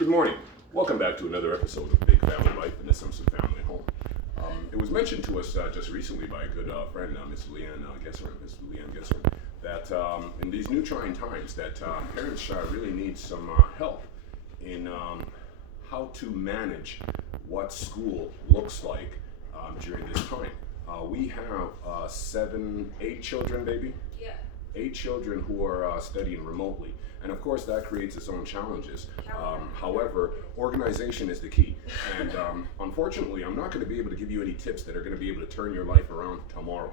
Good morning. Welcome back to another episode of Big Family Life in the Simpson family home. It was mentioned to us just recently by a good friend, Miss Leanne Gesser, that in these new trying times, that parents really need some help in how to manage what school looks like during this time. We have 8 children, baby. Yeah. 8 children who are studying remotely. And of course, that creates its own challenges. However, organization is the key. And unfortunately, I'm not going to be able to give you any tips that are going to be able to turn your life around tomorrow.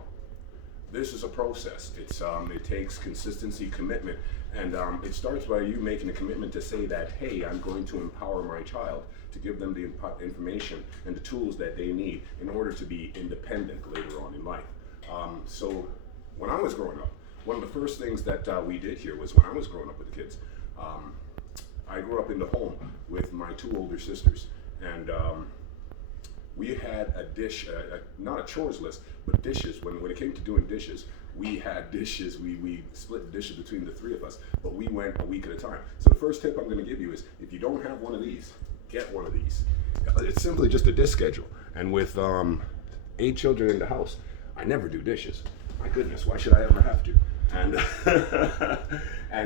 This is a process. It takes consistency, commitment, and it starts by you making a commitment to say that, hey, I'm going to empower my child, to give them the information and the tools that they need in order to be independent later on in life. So when I was growing up, one of the first things that we did here was when I was growing up with the kids, I grew up in the home with my 2 older sisters, and we had a dish, not a chores list, but dishes. When it came to doing dishes, we had dishes. We split the dishes between the 3 of us, but we went a week at a time. So the first tip I'm going to give you is, if you don't have one of these, get one of these. It's simply just a dish schedule. And with 8 children in the house, I never do dishes. My goodness, why should I ever have to? And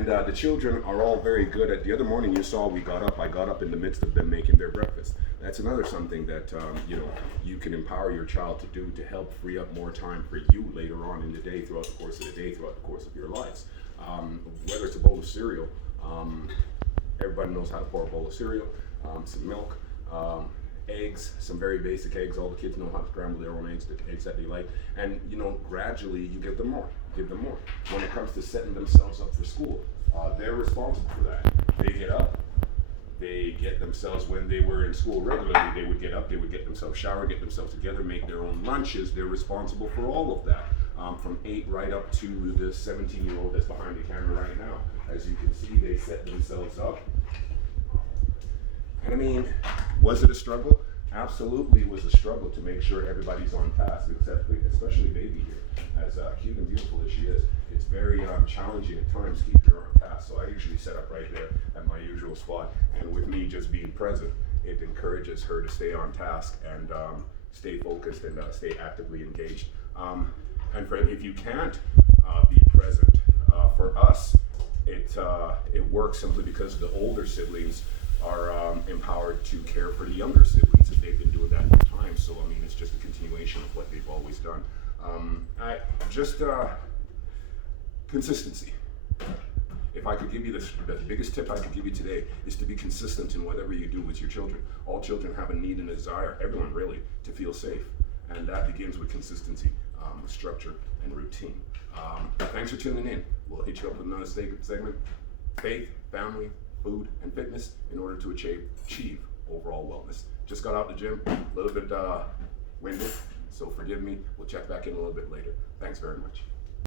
the children are all very good at. The other morning you saw I got up in the midst of them making their breakfast. That's another something that you can empower your child to do to help free up more time for you later on in the day, throughout the course of the day, throughout the course of your lives. Whether it's a bowl of cereal, everybody knows how to pour a bowl of cereal, some milk, eggs, some very basic eggs. All the kids know how to scramble their own eggs, the eggs that they like, and gradually you give them more. When it comes to setting themselves up for school, they're responsible for that. They get up, they get themselves, when they were in school regularly, they would get up, they would get themselves showered, get themselves together, make their own lunches. They're responsible for all of that, from 8 right up to the 17-year-old that's behind the camera right now. As you can see, they set themselves up. And I mean, was it a struggle? Absolutely, it was a struggle to make sure everybody's on task, especially baby here. As cute and beautiful as she is, it's very challenging at times to keep her on task. So I usually set up right there at my usual spot, and with me just being present, it encourages her to stay on task and stay focused and stay actively engaged. And if you can't be present, for us, it works simply because the older siblings are empowered to care for the younger siblings, and they've been doing that for time. So I mean, it's just a continuation of what they've always done. Consistency. If I could give you the biggest tip I could give you today is to be consistent in whatever you do with your children. All children have a need and a desire, everyone really, to feel safe, and that begins with consistency, structure, and routine. Thanks for tuning in. We'll hit you up with another segment: faith, family, food, and fitness in order to achieve overall wellness. Just got out the gym, a little bit winded, so forgive me. We'll check back in a little bit later. Thanks very much.